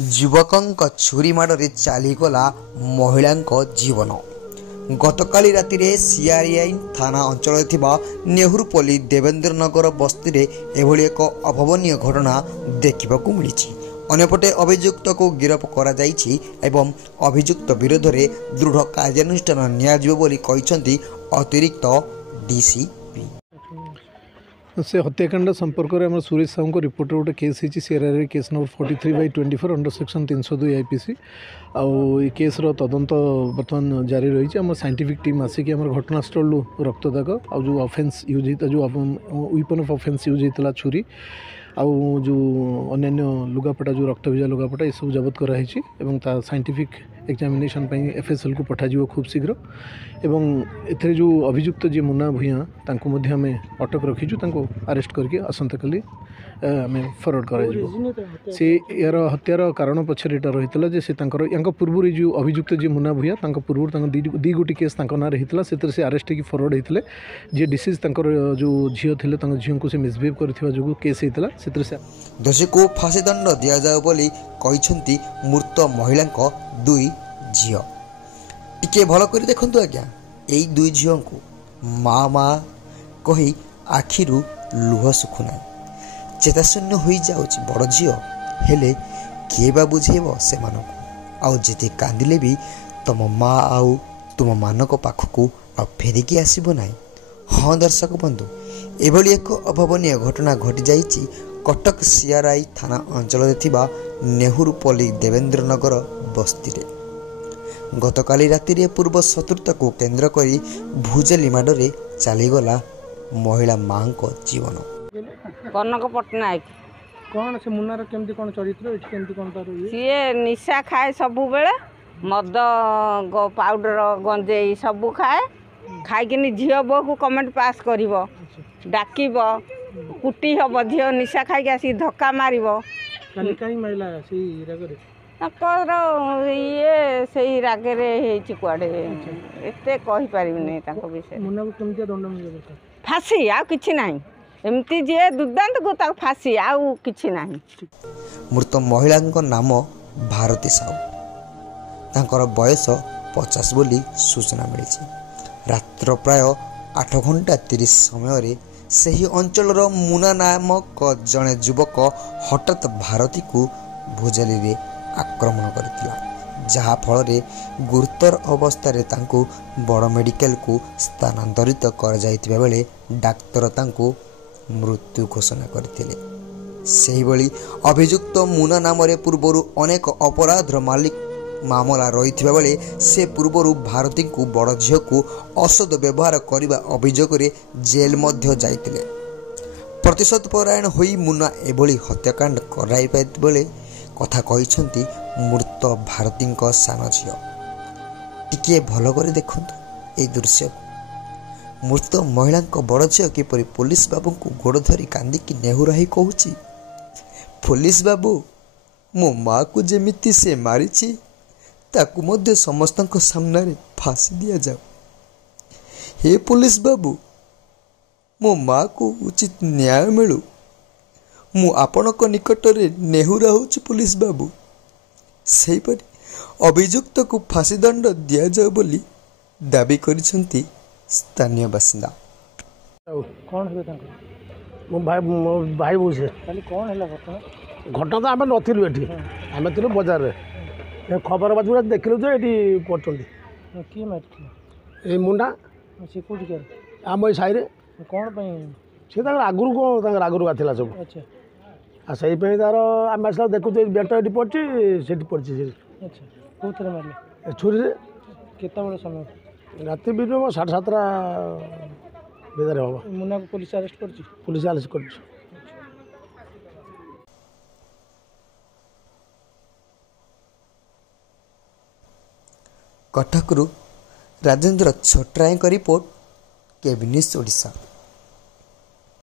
युवक छुरी माड़े चलीगला महिला जीवन। गतकाली राति सीआरआई थाना अंचल नेहुरपल्ली देवेंद्रनगर बस्ती एभली एक अभावनीय घटना देखा मिली। अन्यपटे अभियुक्त को गिरफ करा जाइछि एवं अभियुक्त विरोध में दृढ़ कार्यानुष्ठान नियाजिबो अतिरिक्त डीसीपी। से हत्याकांड संपर्क में आम सुरेश साहू को रिपोर्टर गोटे केस होती CRI case number 43/24 under section 302 IPC आउ केस तदंत बर्तमान जारी रही। आम साइंटिफिक टीम आसिक आम घटनास्थल रक्त दाग आउ जो ऑफेंस यूज होता जो वेपन ऑफ ऑफेंस यूज होता छुरी आउ जो अन्य लुगापटा जो रक्त भिजा लुगापटा ये सब जबत कराई साइंटिफिक एग्जामिनेशन एफएसएल को पठाଯିव खूब शीघ्र। एवं एथे जो अभियुक्त जी मुन्ना भूया तांको मध्य आम अटक रखीचु अरेस्ट करके आसंता काली आम फरवर्ड कर से यार हत्यार कारण पछरे रही जे से पूर्व जो अभियुक्त जी मुन्ना भूया पूर्व दी गोटी केस ना रही से अरेस्ट होकर फरवर्ड होते जे डिसीज जो झील थे झील को से मिसबिहेव कर जो केस होता से दोषी को फांसी दंड दि जाओ बोली कहते मृत महिला दुई झील। टिके भल कर देखु आज्ञा यही दुई झील को माँ माँ कही आखिरु लुह सुखुना चेताशून्य हो जाऊँगी बड़ झील हेले किए बा बुझेब से आउ जेते कांदिले भी तुम माँ आउ तुम मानक पाखक आ फेरिकी आसब ना। हाँ दर्शक बंधु एभली एक अभावनीय घटना घटी जाइछि कटक सीआरआई थाना अंचल नेहुरपल्ली देवेंद्रनगर बस्ती रे। गतकाली राति पूर्व शत्रुता को केन्द्र करी भुजेली माड़े चलीगला महिला माँ जीवन। कनक पट्टनायक कौन से मुन्नार केमती कौन चरित्र केमती कौन तार सी निशा खाए सबु बेले मद पाउडर गंजेई सबू खाए खाइकिनी झील बो को कमेंट पास करिवो डाकिब कुटी हम झील निशा खाई आसी धक्का मारिब ये से रागे कुआडे एत कहीपर विषय फांसी आ कि ना एमती जी दुर्दांत को फांसी आउ कि ना। मृत महिला नाम भारती साहू बयस 50 बोली सूचना मिली। रात्र प्राय 8 घंटा 30 समय सही अंचल मुना नामक जड़े युवक हठात भारती को भुजाली रे आक्रमण करथिला जहा फल गुरुतर अवस्था तांको बड़ मेडिकल को स्थानांतरित कर जाइतिबा बेले डाक्तर तांको मृत्यु घोषणा करथिले। सेही बळी अभियुक्त मुना नाम रे पूर्वरु अनेक अपराध मालिक मामला रही बेले से पूर्व भारती को बड़ झील को औषध व्यवहार करने अभियोग जेल जाइतिले। प्रतिशोध परायण होई मुन्ना एभली हत्याकांड कराई बेले कथा कहते मृत भारती सान झील। टिके भल कर देखु ए दृश्य मृत महिला बड़ झील किपरि पुलिस बाबू को गोड़ धरी कांदिकी नेहुराही कहूची पुलिस बाबू मो माँ को जेमिति से मारिछि ताकू मध्य समस्त सामने फांसी दि जाओ। हे पुलिस बाबू मो माँ को उचित न्याय मिलू मु आपणक निकट रे नेहुरा होछि पुलिस बाबू। सेहीपरि अभियुक्त को फांसी दंड दि जाओ बोली दाबी करिसेंती स्थानीय बासिंदा। कौन है मो भाई बुझे खाली कौन है घटना तो आम नथिलु एठी आम थिलु बाजार रे खबर बाजू देखिलु जे एठी पड़छंती की मारथि ए मुंडा से कोठी के आम ए साइरे कौन पई से आगुरु को आगुरु आथिला सब। अच्छा आ सही पे तार आम आसला देखु जे बेंट एठी पड़छि सेठी पड़छि से। अच्छा कोथरे मारले छुरी रे केता बळे समय राति भी 7:30 बेदर हम मुन्ना को पुलिस अरेस्ट करछि पुलिस अरेस्ट करछि। कटकरू राजेंद्र छोटराय का रिपोर्ट केबी न्यूज ओडिशा।